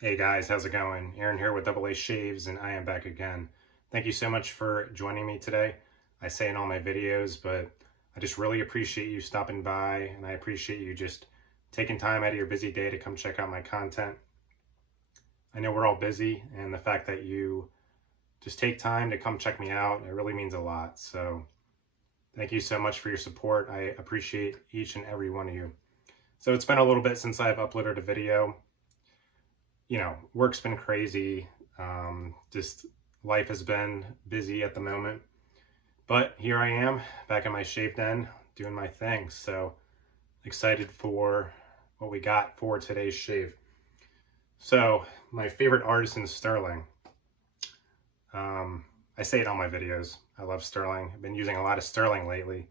Hey guys, how's it going? Aaron here with AA Shaves, and I am back again. Thank you so much for joining me today. I say in all my videos, but I just really appreciate you stopping by, and I appreciate you just taking time out of your busy day to come check out my content. I know we're all busy, and the fact that you just take time to come check me out, it really means a lot. So thank you so much for your support. I appreciate each and every one of you. So it's been a little bit since I've uploaded a video. You know, work's been crazy. Just life has been busy at the moment. But here I am, back in my shave den, doing my thing. So excited for what we got for today's shave. So my favorite artist is Stirling. I say it on my videos. I love Stirling. I've been using a lot of Stirling lately.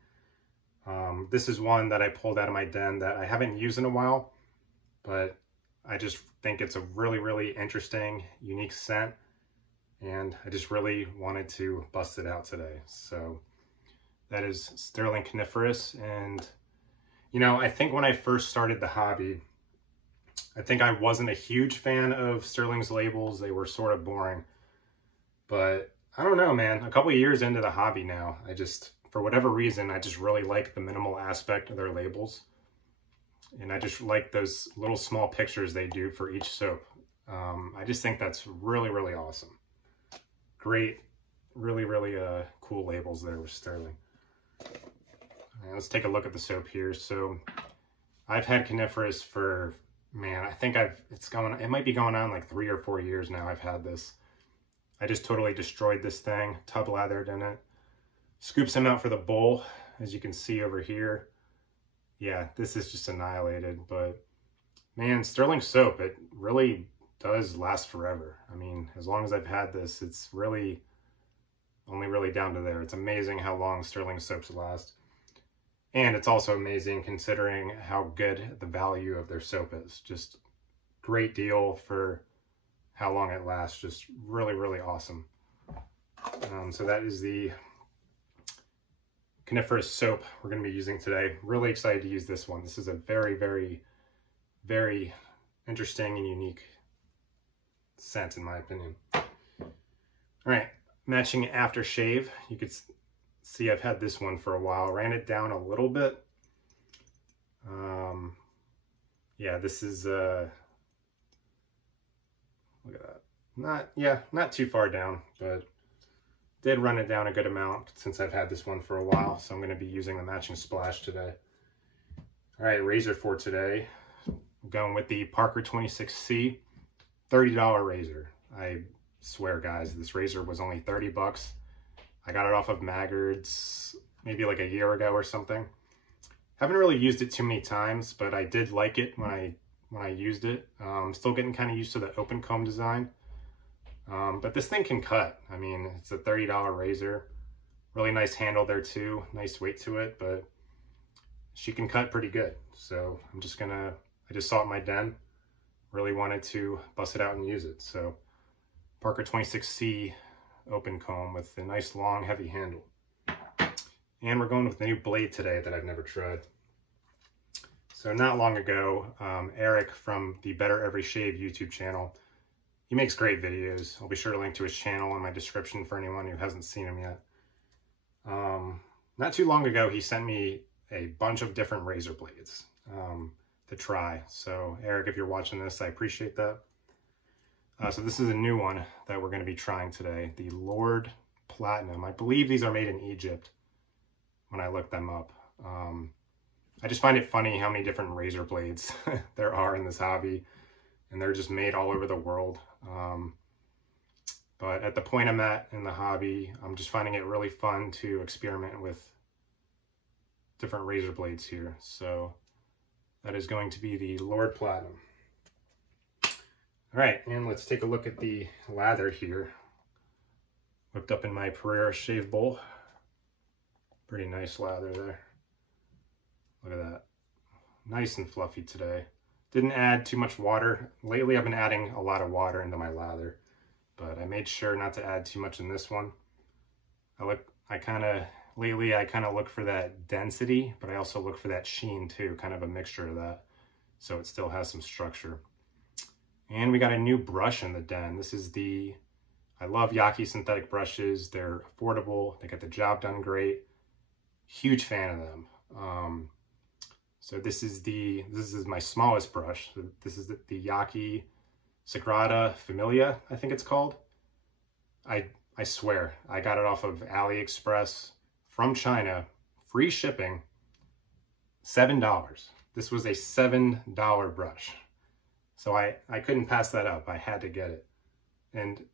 This is one that I pulled out of my den that I haven't used in a while, but I just think it's a really, really interesting, unique scent, and I just really wanted to bust it out today. So that is Stirling Coniferous, and you know, I think when I first started the hobby, I think I wasn't a huge fan of Stirling's labels. They were sort of boring, but I don't know, man. A couple of years into the hobby now, I just, for whatever reason, I just really like the minimal aspect of their labels. And I just like those little small pictures they do for each soap. I just think that's really, really awesome. Great, really, really cool labels there with Stirling. Right, let's take a look at the soap here. So I've had Coniferous for, man, I think it might be going on like 3 or 4 years now I've had this. I just totally destroyed this thing, tub lathered in it. Scoops them out for the bowl, as you can see over here. Yeah, this is just annihilated, but man, Stirling Soap, it really does last forever. I mean, as long as I've had this, it's really only really down to there. It's amazing how long Stirling Soaps last. And it's also amazing considering how good the value of their soap is. Just great deal for how long it lasts. Just really, really awesome. So that is the Coniferous soap we're going to be using today. Really excited to use this one. This is a very, very, very interesting and unique scent in my opinion. All right, matching aftershave. You could see I've had this one for a while. Ran it down a little bit. Yeah, this is look at that. Not too far down, but did run it down a good amount since I've had this one for a while, so I'm going to be using the matching splash today. All right, razor for today. I'm going with the Parker 26C, $30 razor. I swear, guys, this razor was only 30 bucks. I got it off of Maggard's maybe like a year ago or something. Haven't really used it too many times, but I did like it when I used it. Still getting kind of used to the open comb design. But this thing can cut. I mean, it's a $30 razor. Really nice handle there too. Nice weight to it, but she can cut pretty good. So I just saw it in my den. Really wanted to bust it out and use it. So Parker 26C open comb with a nice long heavy handle. And we're going with the new blade today that I've never tried. So not long ago, Eric from the Better Every Shave YouTube channel, he makes great videos. I'll be sure to link to his channel in my description for anyone who hasn't seen him yet. Not too long ago, he sent me a bunch of different razor blades to try. So Eric, if you're watching this, I appreciate that. So this is a new one that we're going to be trying today, the Lord Platinum. I believe these are made in Egypt when I looked them up. I just find it funny how many different razor blades there are in this hobby, and they're just made all over the world. But at the point I'm at in the hobby, I'm just finding it really fun to experiment with different razor blades here. So that is going to be the Lord Platinum. All right, and let's take a look at the lather here. Whipped up in my Pereira shave bowl. Pretty nice lather there. Look at that. Nice and fluffy today. Didn't add too much water. Lately I've been adding a lot of water into my lather, but I made sure not to add too much in this one. Lately I kind of look for that density, but I also look for that sheen too, kind of a mixture of that, so it still has some structure. And we got a new brush in the den. This is I love Yaki synthetic brushes. They're affordable. They get the job done great. Huge fan of them. So this is my smallest brush. This is the Yaki Sagrada Familia, I think it's called. I swear, I got it off of AliExpress from China, free shipping, $7. This was a $7 brush. So I couldn't pass that up. I had to get it. And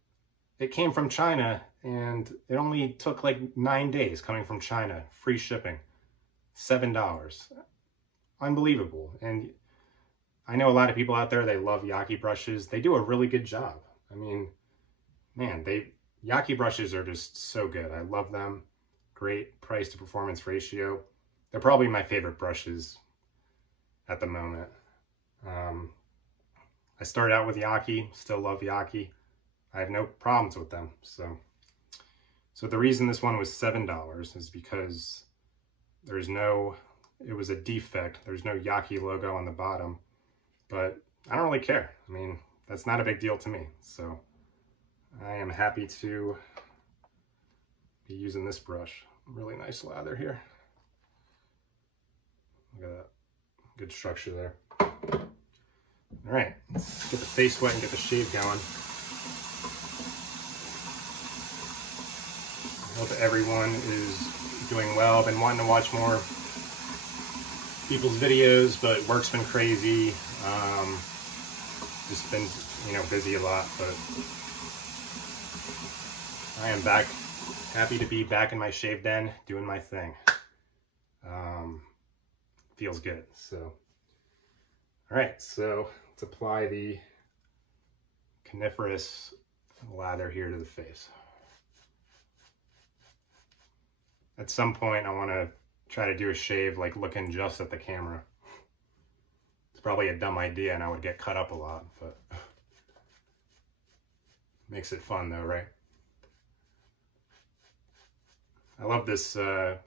it came from China, and it only took like 9 days coming from China, free shipping, $7. Unbelievable. And I know a lot of people out there, they love Yaki brushes. They do a really good job. I mean, man, Yaki brushes are just so good. I love them. Great price to performance ratio. They're probably my favorite brushes at the moment. I started out with Yaki, still love Yaki. I have no problems with them. So the reason this one was $7 is because it was a defect. There's no Yaki logo on the bottom, but I don't really care. I mean, that's not a big deal to me. So I am happy to be using this brush. Really nice lather here. Look at that. Good structure there. All right, let's get the face wet and get the shave going. I hope everyone is doing well. I've been wanting to watch more people's videos, but work's been crazy. Just been, busy a lot, but I am back. Happy to be back in my shave den, doing my thing. Feels good, so. All right, so let's apply the Coniferous lather here to the face. At some point, I want to try to do a shave like looking just at the camera. It's probably a dumb idea and I would get cut up a lot, but makes it fun though, right? I love this. The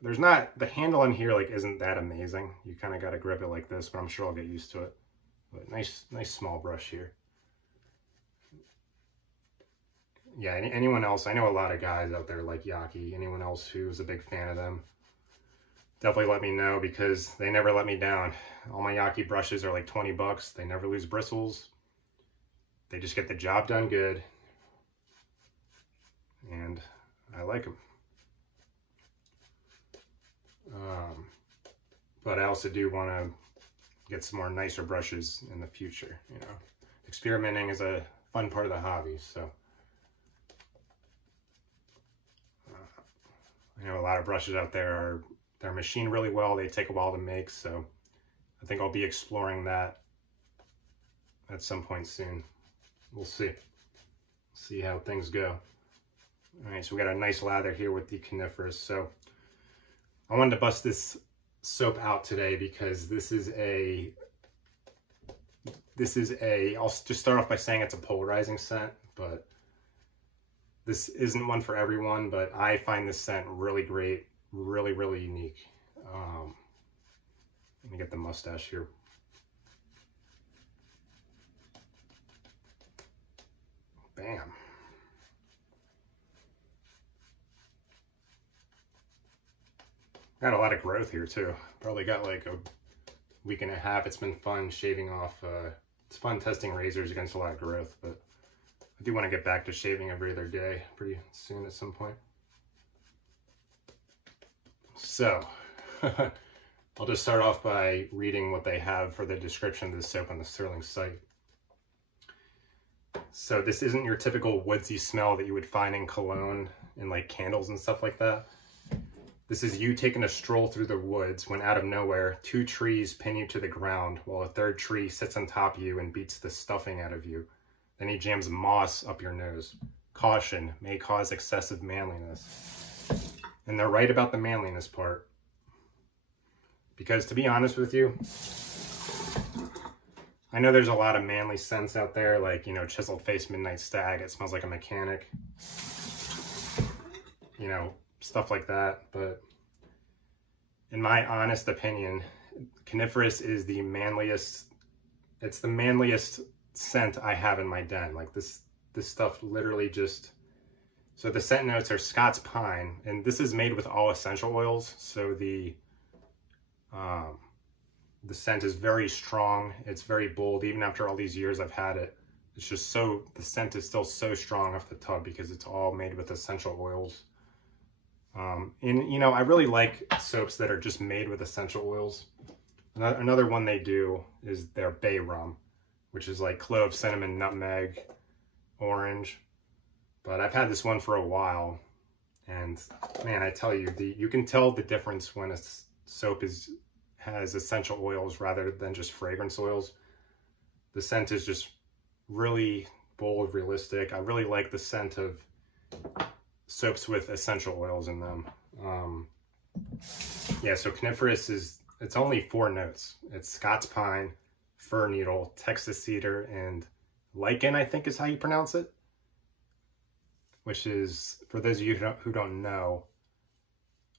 handle in here isn't that amazing. You kind of got to grip it like this, but I'm sure I'll get used to it. But nice small brush here. Yeah, anyone else, I know a lot of guys out there like Yaki. Anyone else who's a big fan of them, definitely let me know, because they never let me down. All my Yaki brushes are like 20 bucks. They never lose bristles. They just get the job done good. And I like them. But I also do want to get some more nicer brushes in the future. Experimenting is a fun part of the hobby. So I know a lot of brushes out there they're machined really well. They take a while to make. So I think I'll be exploring that at some point soon. We'll see how things go. All right, so we got a nice lather here with the Coniferous. So I wanted to bust this soap out today because I'll just start off by saying it's a polarizing scent, but this isn't one for everyone, but I find this scent really great, really, really unique. Let me get the mustache here. Bam. Got a lot of growth here too. Probably got like a week and a half. It's been fun shaving off. It's fun testing razors against a lot of growth, but I do want to get back to shaving every other day pretty soon at some point. So I'll just start off by reading what they have for the description of the soap on the Stirling site. So this isn't your typical woodsy smell that you would find in cologne and like candles and stuff like that. This is you taking a stroll through the woods when out of nowhere, 2 trees pin you to the ground while a 3rd tree sits on top of you and beats the stuffing out of you. Then he jams moss up your nose. Caution, may cause excessive manliness. And they're right about the manliness part. Because to be honest with you, I know there's a lot of manly scents out there, like, Chiseled Face Midnight Stag, it smells like a mechanic. Stuff like that, but in my honest opinion, Coniferous is the manliest, it's the manliest scent I have in my den. Like this stuff literally just, so the scent notes are Scots pine, and this is made with all essential oils. So the scent is very strong. It's very bold. Even after all these years I've had it, it's just so, the scent is still so strong off the tub because it's all made with essential oils. And you know, I really like soaps that are just made with essential oils. Another one they do is their bay rum, which is like clove, cinnamon, nutmeg, orange. But I've had this one for a while, and man, I tell you, you can tell the difference when a soap has essential oils rather than just fragrance oils. The scent is just really bold, realistic. I really like the scent of soaps with essential oils in them. Yeah, so Coniferous it's only 4 notes. It's Scots pine, fir needle, Texas cedar, and lichen, I think is how you pronounce it. Which is, for those of you who don't know,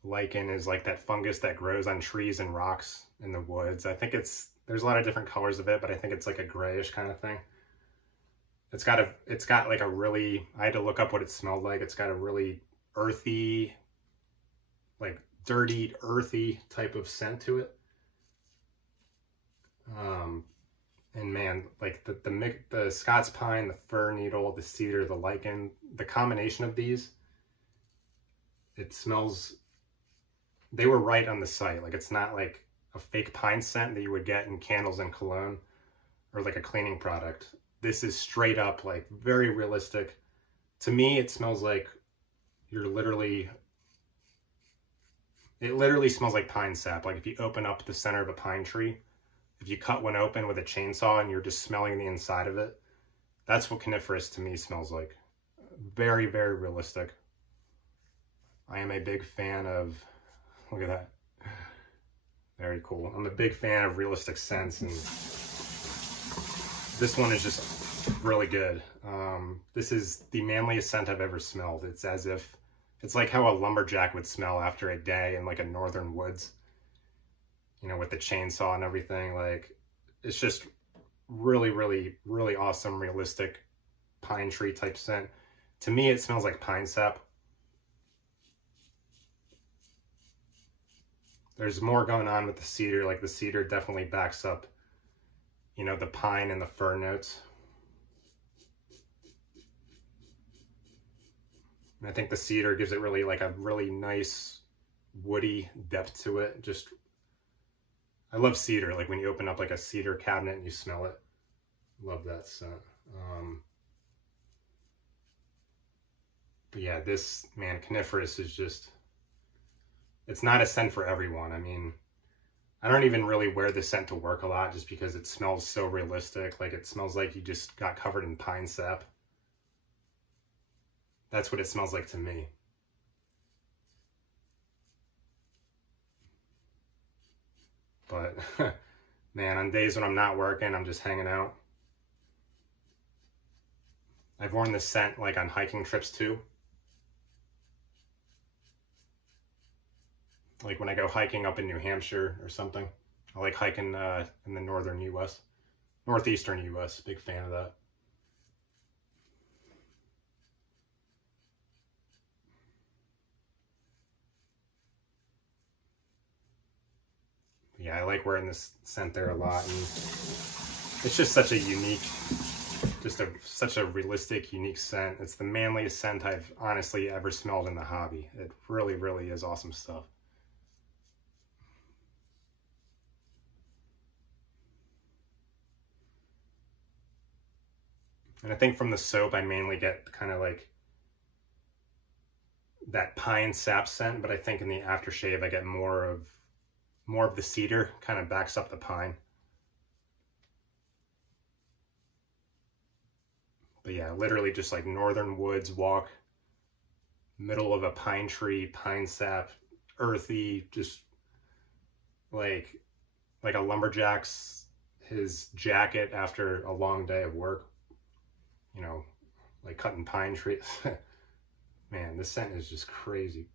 lichen is like that fungus that grows on trees and rocks in the woods. I think there's a lot of different colors of it, but I think it's like a grayish kind of thing. It's got like a really, I had to look up what it smelled like. It's got a really earthy, like dirty, earthy type of scent to it. And man, like the Scots pine, the fir needle, the cedar, the lichen, the combination of these, it smells, they were right on the site. Like it's not like a fake pine scent that you would get in candles and cologne or like a cleaning product. This is straight up, like very realistic. To me, it smells like it literally smells like pine sap. Like if you open up the center of a pine tree, if you cut one open with a chainsaw and you're just smelling the inside of it, that's what Coniferous to me smells like. Very, very realistic. I am a big fan of, look at that. Very cool. I'm a big fan of realistic scents, and this one is just really good. This is the manliest scent I've ever smelled. It's as if, it's like how a lumberjack would smell after a day in like a northern woods, you know, with the chainsaw and everything. Like, it's just really, really, really awesome, realistic pine tree type scent. To me, it smells like pine sap. There's more going on with the cedar. Like the cedar definitely backs up, you know, the pine and the fir notes. And I think the cedar gives it really like a really nice woody depth to it. Just, I love cedar. Like when you open up like a cedar cabinet and you smell it, love that scent. But yeah, this, man, Coniferous is just, it's not a scent for everyone. I mean, I don't even really wear this scent to work a lot just because it smells so realistic. Like it smells like you just got covered in pine sap. That's what it smells like to me. But man, on days when I'm not working, I'm just hanging out. I've worn this scent like on hiking trips too. Like when I go hiking up in New Hampshire or something. I like hiking in the northern US, northeastern US, big fan of that. Yeah, I like wearing this scent there a lot, and it's just such a unique, such a realistic, unique scent. It's the manliest scent I've honestly ever smelled in the hobby. It really, really is awesome stuff. And I think from the soap, I mainly get kind of like that pine sap scent, but I think in the aftershave, I get more of the cedar, kind of backs up the pine. But yeah, literally just like northern woods walk, middle of a pine tree, pine sap, earthy, just like a lumberjack's, his jacket after a long day of work, you know, like cutting pine trees. Man, this scent is just crazy.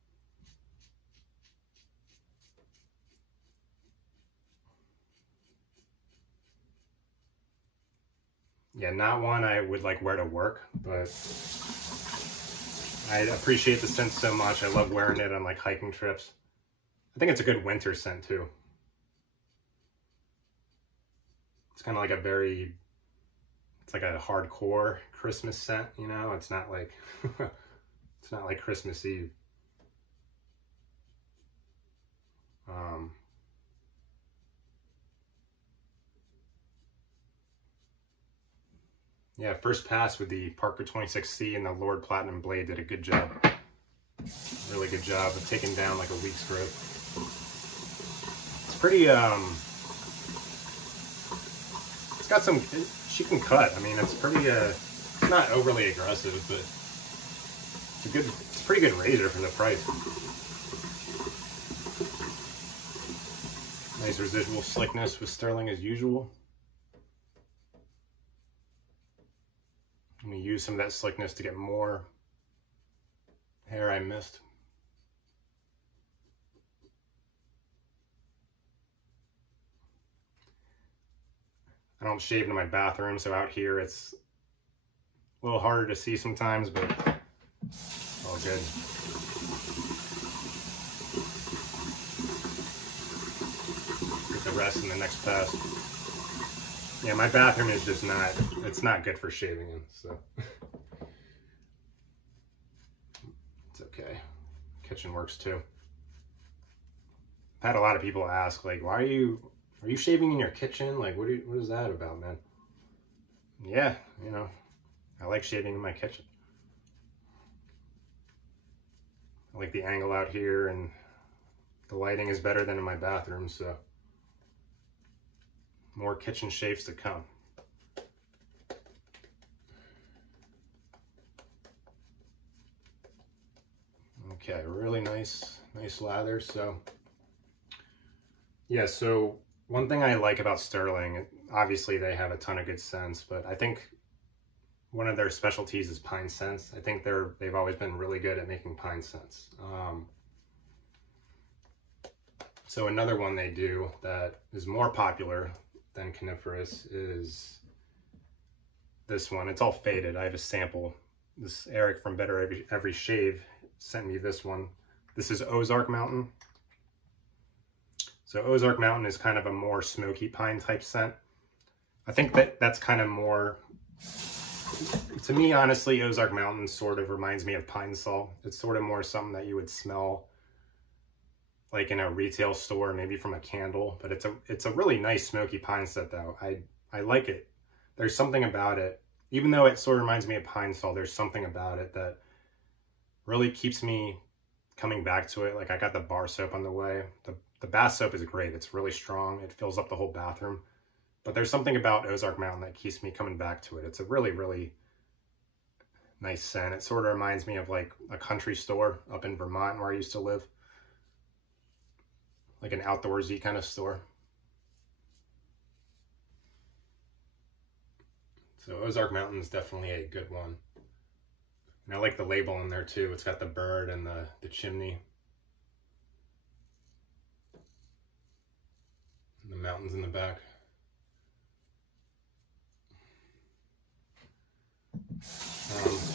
yeah, not one I would like wear to work, but I appreciate the scent so much. I love wearing it on like hiking trips. I think it's a good winter scent too. It's kind of like it's like a hardcore Christmas scent, you know? It's not like, it's not like Christmas Eve. Yeah, first pass with the Parker 26C and the Lord Platinum Blade did a good job. Really good job of taking down like a week's growth. It's pretty, it's got some, she can cut. I mean, it's pretty, it's not overly aggressive, but it's a pretty good razor for the price. Nice residual slickness with Stirling as usual. I'm going to use some of that slickness to get more hair I missed. I don't shave in my bathroom, so out here it's a little harder to see sometimes, but all good. Get the rest in the next pass. Yeah, my bathroom is just not, it's not good for shaving in, so. It's okay. Kitchen works too. I've had a lot of people ask, like, are you shaving in your kitchen? Like, what is that about, man? Yeah, you know, I like shaving in my kitchen. I like the angle out here, and the lighting is better than in my bathroom, so. More kitchen shaves to come. Okay, really nice lather. So yeah, so one thing I like about Stirling, obviously they have a ton of good scents, but I think one of their specialties is pine scents. I think they've always been really good at making pine scents. So another one they do that is more popular than Coniferous is this one. It's all faded. I have a sample. This Eric from Better Every Shave sent me this one. This is Ozark Mountain. So Ozark Mountain is kind of a more smoky pine type scent. I think that's kind of more, to me honestly, Ozark Mountain sort of reminds me of Pine Sol. It's sort of more something that you would smell like in a retail store, maybe from a candle, but it's a really nice smoky pine scent though. I like it. There's something about it, even though it sort of reminds me of Pine Sol, there's something about it that really keeps me coming back to it. Like I got the bar soap on the way. The bath soap is great. It's really strong. It fills up the whole bathroom. But there's something about Ozark Mountain that keeps me coming back to it. It's a really, really nice scent. It sort of reminds me of like a country store up in Vermont where I used to live. Like an outdoorsy kind of store. So Ozark Mountain is definitely a good one. And I like the label in there too. It's got the bird and the chimney. And the mountains in the back.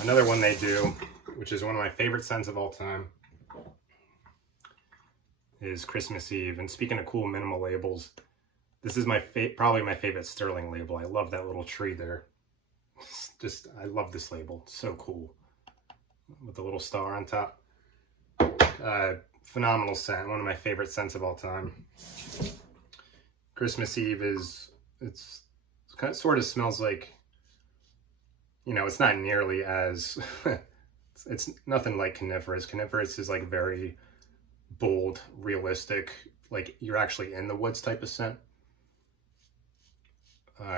Another one they do, which is one of my favorite scents of all time, is Christmas Eve. And speaking of cool minimal labels, this is probably my favorite Stirling label. I love that little tree there. I love this label. It's so cool. With the little star on top. Phenomenal scent. One of my favorite scents of all time. Christmas Eve it's kind of sort of smells like, you know, it's not nearly as, it's nothing like Coniferous. Coniferous is like very bold, realistic, like you're actually in the woods type of scent.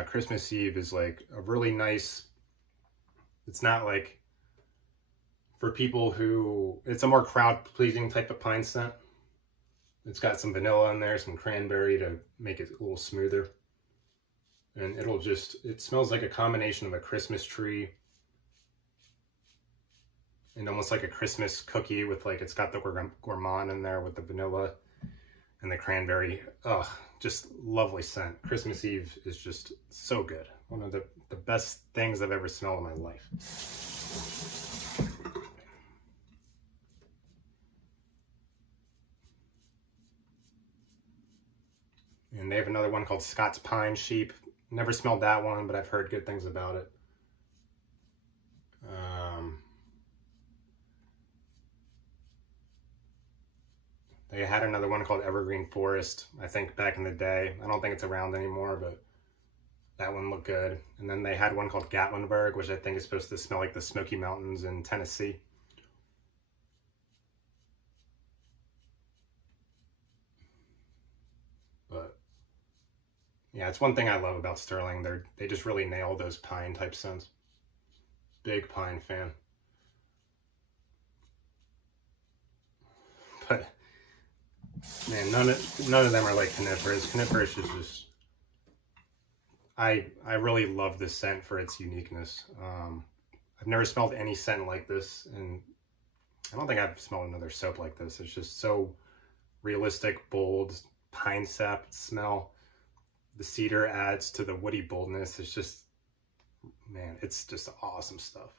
Christmas Eve is like a really nice, it's not like for people who, it's a more crowd-pleasing type of pine scent. It's got some vanilla in there, some cranberry to make it a little smoother. And it smells like a combination of a Christmas tree and almost like a Christmas cookie with like, it's got the gourmand in there with the vanilla and the cranberry. Ugh, just lovely scent. Christmas Eve is just so good. one of the best things I've ever smelled in my life. And they have another one called Scott's Pine Sheep. Never smelled that one, but I've heard good things about it. They had another one called Evergreen Forest, I think back in the day. I don't think it's around anymore, but that one looked good. And then they had one called Gatlinburg, which I think is supposed to smell like the Smoky Mountains in Tennessee. But yeah, it's one thing I love about Stirling. They just really nail those pine type scents. Big pine fan. But man, none of them are like Coniferous. Coniferous is just, I really love this scent for its uniqueness. I've never smelled any scent like this, and I don't think I've smelled another soap like this. It's just so realistic, bold, pine sap smell. The cedar adds to the woody boldness. It's just, man, it's just awesome stuff.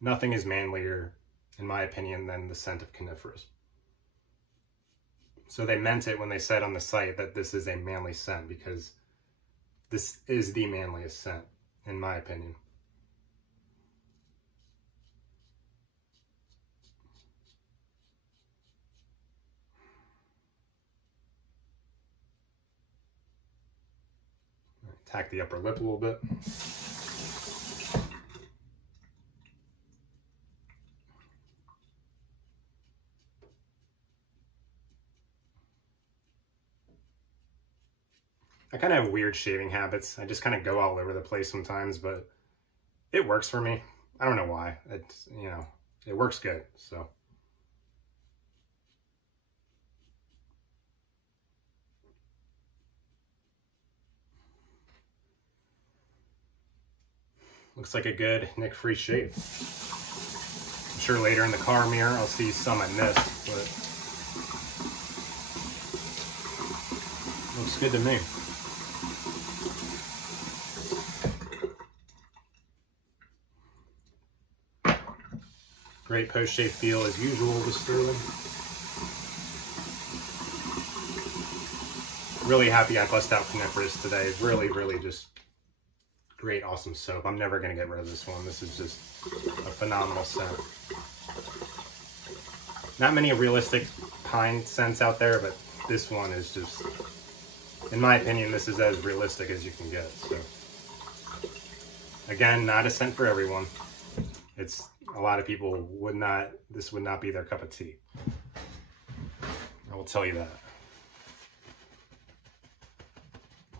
Nothing is manlier, in my opinion, than the scent of Coniferous. So they meant it when they said on the site that this is a manly scent, because this is the manliest scent, in my opinion. Attack the upper lip a little bit. I kind of have weird shaving habits. I just kind of go all over the place sometimes, but it works for me. I don't know why. It's, you know, it works good, so. Looks like a good nick-free shave. I'm sure later in the car mirror I'll see some I missed, but looks good to me. Great post-shave feel as usual with Stirling. Really happy I bust out Coniferous today. Really just great, awesome soap. I'm never going to get rid of this one. This is just a phenomenal scent. Not many realistic pine scents out there, but this one is just, in my opinion, this is as realistic as you can get. So, again, not a scent for everyone. It's, a lot of people would not, this would not be their cup of tea. I will tell you that.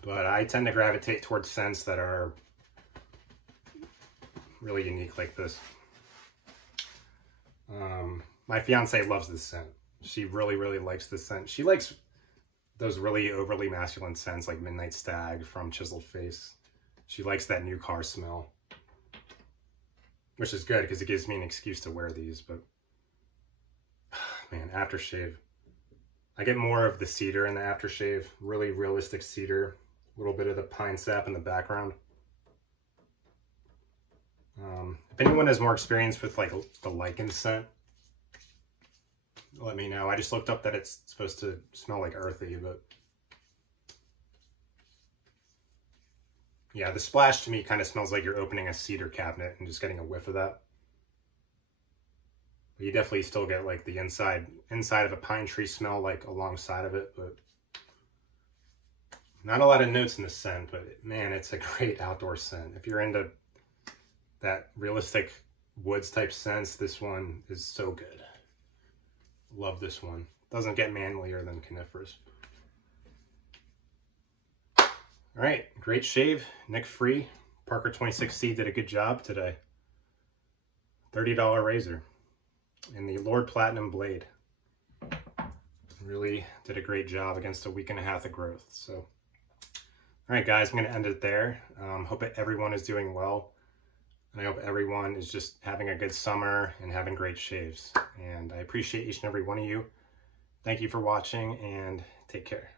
But I tend to gravitate towards scents that are really unique like this. My fiance loves this scent. She really likes this scent. She likes those really overly masculine scents like Midnight Stag from Chiseled Face. She likes that new car smell, which is good because it gives me an excuse to wear these. But man, aftershave. I get more of the cedar in the aftershave, really realistic cedar, a little bit of the pine sap in the background. If anyone has more experience with like the lichen scent, let me know. I just looked up that it's supposed to smell like earthy, but yeah, the splash to me kind of smells like you're opening a cedar cabinet and just getting a whiff of that. But you definitely still get like the inside of a pine tree smell like alongside of it, but not a lot of notes in the scent. But man, it's a great outdoor scent. If you're into that realistic woods type scents, this one is so good. Love this one. Doesn't get manlier than Coniferous. All right, great shave, nick free. Parker 26C did a good job today. $30 razor. And the Lord Platinum blade. Really did a great job against a week and a half of growth. So, all right, guys, I'm going to end it there. Hope everyone is doing well. And I hope everyone is just having a good summer and having great shaves. And I appreciate each and every one of you. Thank you for watching, and take care.